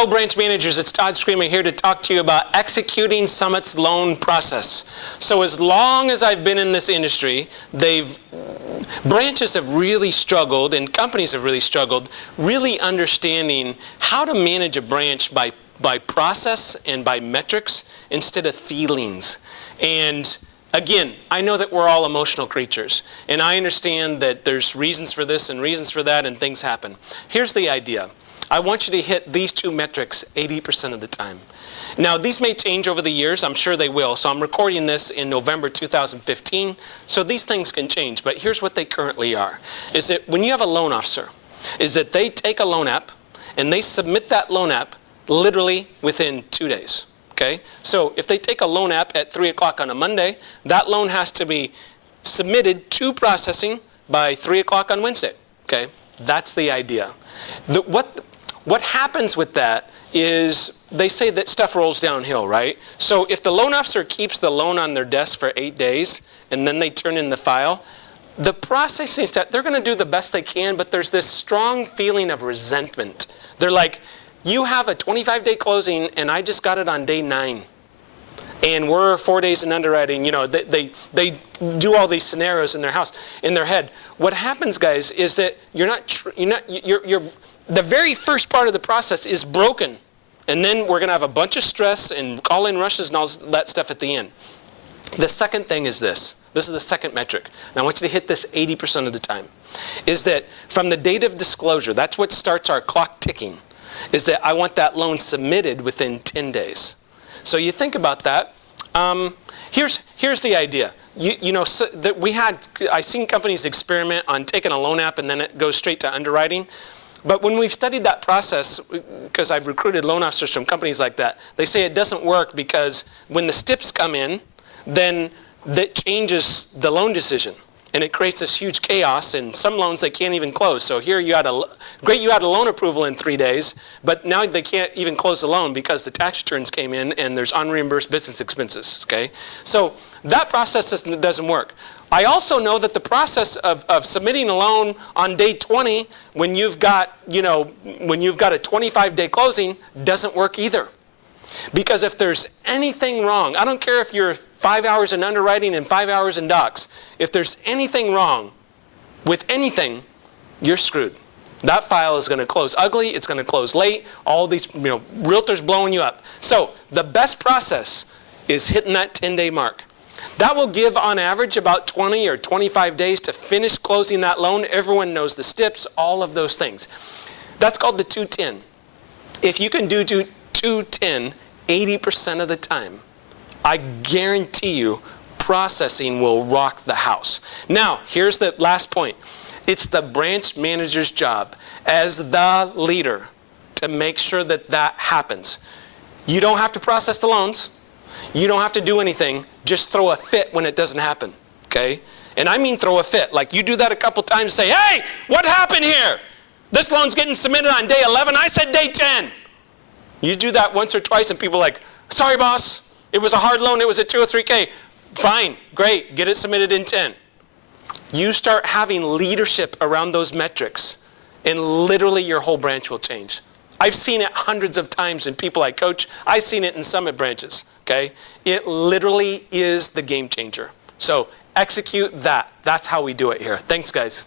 Hello, branch managers. It's Todd Screamer here to talk to you about executing Summit's loan process. So as long as I've been in this industry, branches have really struggled and companies have really struggled really understanding how to manage a branch by process and by metrics instead of feelings. And again, I know that we're all emotional creatures, and I understand that there's reasons for this and reasons for that, and things happen. Here's the idea. I want you to hit these two metrics 80% of the time. Now, these may change over the years. I'm sure they will. So I'm recording this in November 2015. So these things can change. But here's what they currently are. Is that when you have a loan officer, is that they take a loan app and they submit that loan app literally within 2 days. Okay? So if they take a loan app at 3 o'clock on a Monday, that loan has to be submitted to processing by 3 o'clock on Wednesday. Okay? That's the idea. What happens with that is they say that stuff rolls downhill, right? So if the loan officer keeps the loan on their desk for 8 days and then they turn in the file, the processing staff, they're going to do the best they can, but there's this strong feeling of resentment. They're like, you have a 25-day closing and I just got it on day 9. And we're 4 days in underwriting. You know, they do all these scenarios in their head. What happens, guys, is that the very first part of the process is broken. And then we're going to have a bunch of stress and call-in rushes and all that stuff at the end. The second thing is this. This is the second metric. And I want you to hit this 80% of the time. Is that from the date of disclosure, that's what starts our clock ticking, is that I want that loan submitted within 10 days. So you think about that. Here's the idea. I've seen companies experiment on taking a loan app and then it goes straight to underwriting. But when we've studied that process, because I've recruited loan officers from companies like that, they say it doesn't work because when the STIPs come in, then that changes the loan decision. And it creates this huge chaos, and some loans they can't even close. So here you had a loan approval in 3 days, but now they can't even close the loan because the tax returns came in and there's unreimbursed business expenses, okay? So that process doesn't work. I also know that the process of submitting a loan on day 20 when you've got a 25-day closing doesn't work either. Because if there's anything wrong, I don't care if you're 5 hours in underwriting and 5 hours in docs, if there's anything wrong with anything, you're screwed. That file is going to close ugly, it's going to close late, all these realtors blowing you up. So the best process is hitting that 10-day mark. That will give, on average, about 20 or 25 days to finish closing that loan. Everyone knows the STIPs, all of those things. That's called the 210. If you can do 210 80% of the time, I guarantee you processing will rock the house. Now, here's the last point. It's the branch manager's job as the leader to make sure that that happens. You don't have to process the loans. You don't have to do anything. Just throw a fit when it doesn't happen, okay? And I mean throw a fit. Like you do that a couple times and say, hey, what happened here? This loan's getting submitted on day 11. I said day 10. You do that once or twice and people are like, sorry, boss. It was a hard loan. It was a 2 or 3K. Fine, great. Get it submitted in 10. You start having leadership around those metrics and literally your whole branch will change. I've seen it hundreds of times in people I coach. I've seen it in Summit branches, okay? It literally is the game changer. So execute that. That's how we do it here. Thanks, guys.